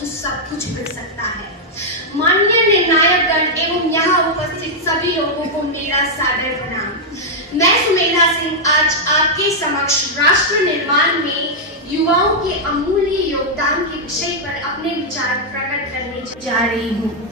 तो सब कुछ मिल सकता है। माननीय निर्णायकगण एवं यहाँ उपस्थित सभी लोगों को मेरा सादर प्रणाम। मैं सुमेधा सिंह आज आपके समक्ष राष्ट्र निर्माण में युवाओं के अमूल्य योगदान के विषय पर अपने विचार प्रकट करने जा रही हूँ।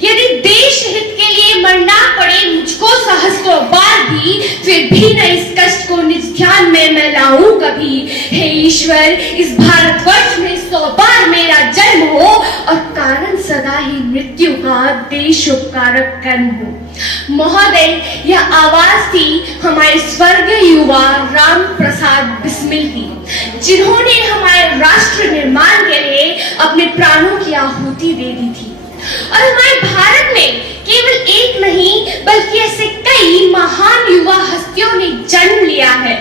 यदि देश हित के लिए मरना पड़े मुझको सहस्त्रों बार भी, फिर भी न इस कष्ट को निज ध्यान में मैं लाऊं कभी। हे ईश्वर, इस भारतवर्ष में 100 बार मेरा जन्म हो और कारण सदा ही मृत्यु का देश उपकारक कर्म हो। महोदय, यह आवाज थी हमारे स्वर्गीय युवा राम प्रसाद बिस्मिल की, जिन्होंने हमारे राष्ट्र निर्माण के लिए अपने प्राणों की आहुति दे दी थी। और हमारे भारत में केवल एक नहीं बल्कि ऐसे कई महान युवा हस्तियों ने जन्म लिया है।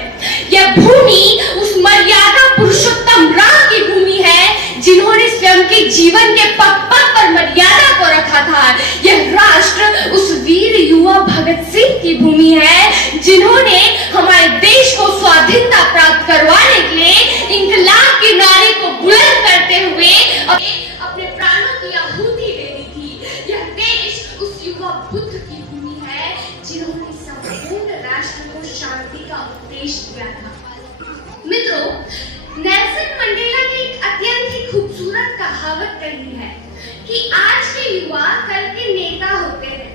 यह भूमि उस मर्यादा पुरुषोत्तम राम की भूमि है, जिन्होंने स्वयं के जीवन के पग पग पर मर्यादा को रखा था। यह राष्ट्र उस वीर युवा भगत सिंह की भूमि है, जिन्होंने हमारे देश को स्वाधीनता प्राप्त करवाने के लिए इंकलाब के नारे को बुलंद करते हुए अपने प्राणों की आहुति दे दी थी। यह देश उस युवा बुद्ध की भूमि है, जिन्होंने संपूर्ण राष्ट्र को शांति का उपदेश दिया था। मित्रों, नेल्सन मंडेला ने एक अत्यंत ही खूबसूरत कहावत कही है कि आज के युवा कल के नेता होते हैं,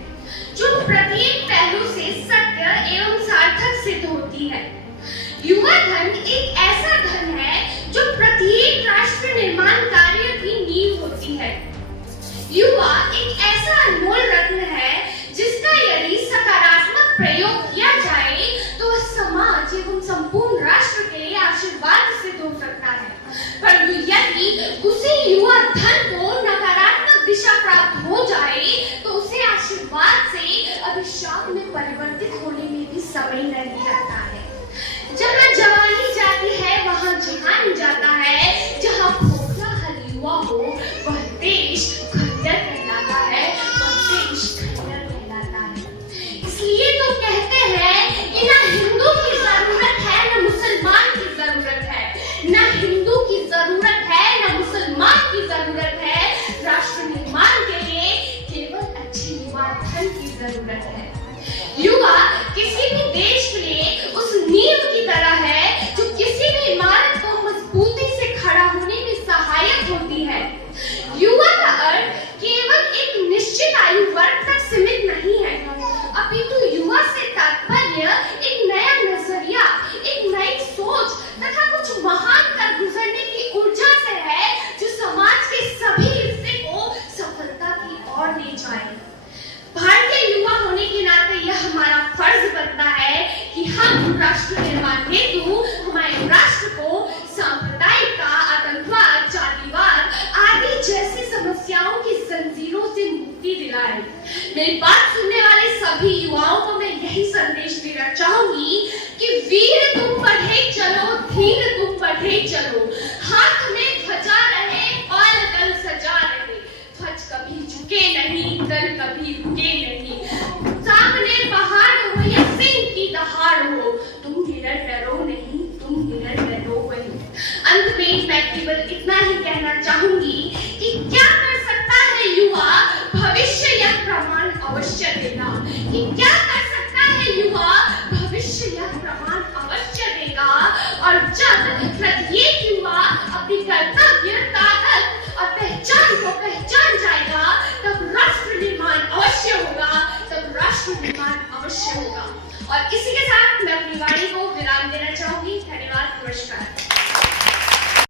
जो प्रत्येक पहलू से सत्य एवं सार्थक सिद्ध होती है। युवा धन एक ऐसा धन है जो प्रत्येक राष्ट्र निर्माण कार्य की नींव होती है। युवा एक ऐसा अनमोल रत्न है जिसका यदि सकारात्मक प्रयोग किया जाए तो वह समाज एवं संपूर्ण राष्ट्र के लिए आशीर्वाद सिद्ध हो सकता है। परंतु यदि उसी युवा धन को नकारात्मक दिशा प्राप्त हो जाए तो उसे आशीर्वाद से अभिशाप में परिवर्तित होने में भी समय नहीं लगता है। जहाँ जवानी जाती है वहाँ जहान जाता है। जहाँ खोखला हर युवा हो वह देश खंडर कहलाता है, वह देश खंडर कहलाता है। इसलिए तो कहते हैं कि ना हिंदू की जरूरत है न मुसलमान की जरूरत है, ना हिंदू की जरूरत है न मुसलमान की जरूरत है। राष्ट्र निर्माण के लिए केवल अच्छे युवा धन की जरूरत है। युवा किसी भी देश के लिए उस नींव की तरह है जो किसी भी इमारत को मजबूती से खड़ा होने में सहायक होती है। युवा का अर्थ केवल एक निश्चित आयु वर्ग तक सीमित नहीं है, अपितु युवा से तात्पर्य एक नया नजरिया, एक नई सोच तथा कुछ महान कर गुजरने की ऊर्जा से है, जो समाज के सभी हिस्से को सफलता की ओर ले जाए। भारतीय युवा होने के नाते यह हमारा फर्ज बनता है कि हम राष्ट्र निर्माण हेतु हमारे राष्ट्र को सांप्रदायिकता, आतंकवाद, जातिवाद आदि जैसी समस्याओं की जंजीरों से मुक्ति दिलाए। मेरी बात सुनने वाले सभी युवाओं को मैं यही संदेश देना चाहूंगी कि वीर तुम बढ़े चलो, धीर तुम बढ़े चलो। हाथ में ध्वजा रहे, बाल दल सजा रहे, ध्वज कभी झुके नहीं, दल कभी रुके नहीं। सामने पहाड़ हो या सिंह की दहाड़ हो, तुम निडर डरो नहीं, तुम निडर डरो वही। अंत में मैं केवल इतना ही कहना चाहूंगी कि क्या कर सकता है युवा, भविष्य यह प्रमाण अवश्य देगा। कि क्या कर सकता है युवा, भविष्य यह प्रमाण अवश्य देगा। और जब प्रत्येक युवा अपनी कर्तव्य, ताकत और पहचान को पहचान जाएगा, तब राष्ट्र निर्माण अवश्य होगा, तब राष्ट्र निर्माण अवश्य होगा। और इसी के